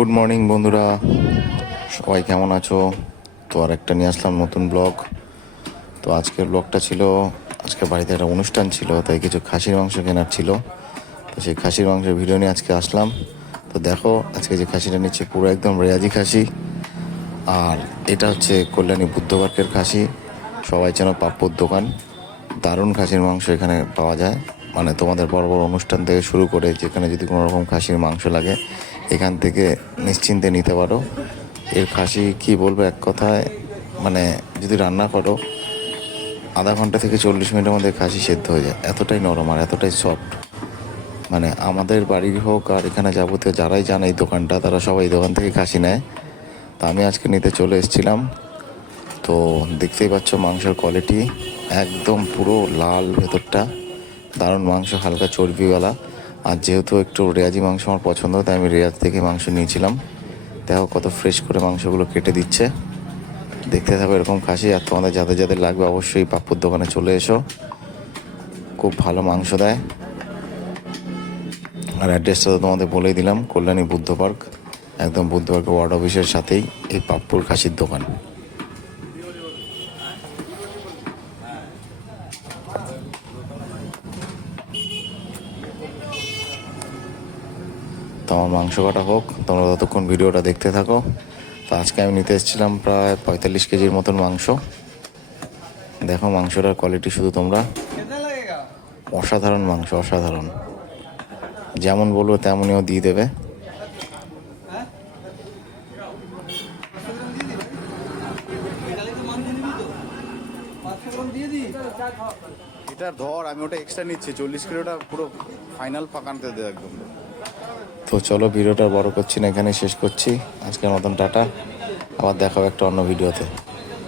Good morning বন্ধুরা, সবাই কেমন আছো? তো আর একটা নিয়ে আসলাম নতুন ব্লগ। তো আজকের ব্লগটা ছিল, আজকে বাড়িতে একটা অনুষ্ঠান ছিল, তাই কিছু খাসির মাংস কেনার ছিল। তো সেই খাসির মাংসের ভিডিও নিয়ে আজকে আসলাম। তো দেখো আজকে যে খাসিটা নিচ্ছে পুরো একদম রেয়াজি খাসি। আর এটা হচ্ছে কল্যাণী বুদ্ধ পার্কের খাসি, সবাই চেনো পাপ্পুর দোকান। দারুণ খাসির মাংস এখানে পাওয়া যায়, মানে তোমাদের বড় বড় অনুষ্ঠান থেকে শুরু করে যেখানে যদি কোনো রকম খাসির মাংস লাগে এখান থেকে নিশ্চিন্তে নিতে পারো। এর খাসি কি বলবো, এক কথায় মানে যদি রান্না করো আধা ঘন্টা থেকে 40 মিনিটের মধ্যে খাসি সেদ্ধ হয়ে যায়, এতটাই নরম আর এতটাই সফট। মানে আমাদের বাড়ির হোক আর এখানে যাবতীয় যারাই জানে এই দোকানটা, তারা সবাই এই দোকান থেকে খাসি নেয়। তা আমি আজকে নিতে চলে এসেছিলাম। তো দেখতেই পাচ্ছ মাংসের কোয়ালিটি একদম পুরো লাল, ভেতরটা দারুণ মাংস, হালকা চর্বিওয়ালা। আর যেহেতু একটু রেয়াজি মাংস আমার পছন্দ, তাই আমি রেয়াজ থেকে মাংস নিয়েছিলাম। দেখো কত ফ্রেশ করে মাংসগুলো কেটে দিচ্ছে। দেখতে থাকো এরকম খাসি। আর তোমাদের যাদের যাদের লাগবে অবশ্যই পাপ্পুর দোকানে চলে এসো, খুব ভালো মাংস দেয়। আর অ্যাড্রেসটা তো তোমাদের বলেই দিলাম, কল্যাণী বুদ্ধ পার্ক, একদম বুদ্ধ পার্কের ওয়ার্ড অফিসের সাথেই এই পাপ্পুর খাসির দোকান। তো আমার মাংস কাটা হোক, তোমরা ততক্ষণ ভিডিওটা দেখতে থাকো। তো আজকে আমি নিতে এসেছিলাম প্রায় 45 কেজির মতন মাংস। দেখো মাংসটার কোয়ালিটি শুধু তোমরা, অসাধারণ মাংস, অসাধারণ। যেমন বলবো তেমনইও দিয়ে দেবে। এটা ধর, আমি ওটা এক্সট্রা নিচ্ছি, 40 কিলোটা পুরো ফাইনাল পাকানতে দে একদম। তো চলো ভিডিওটা বড় করছি না, এখানে শেষ করছি। আজকের মতন টাটা, আবার দেখাও একটা অন্য ভিডিওতে।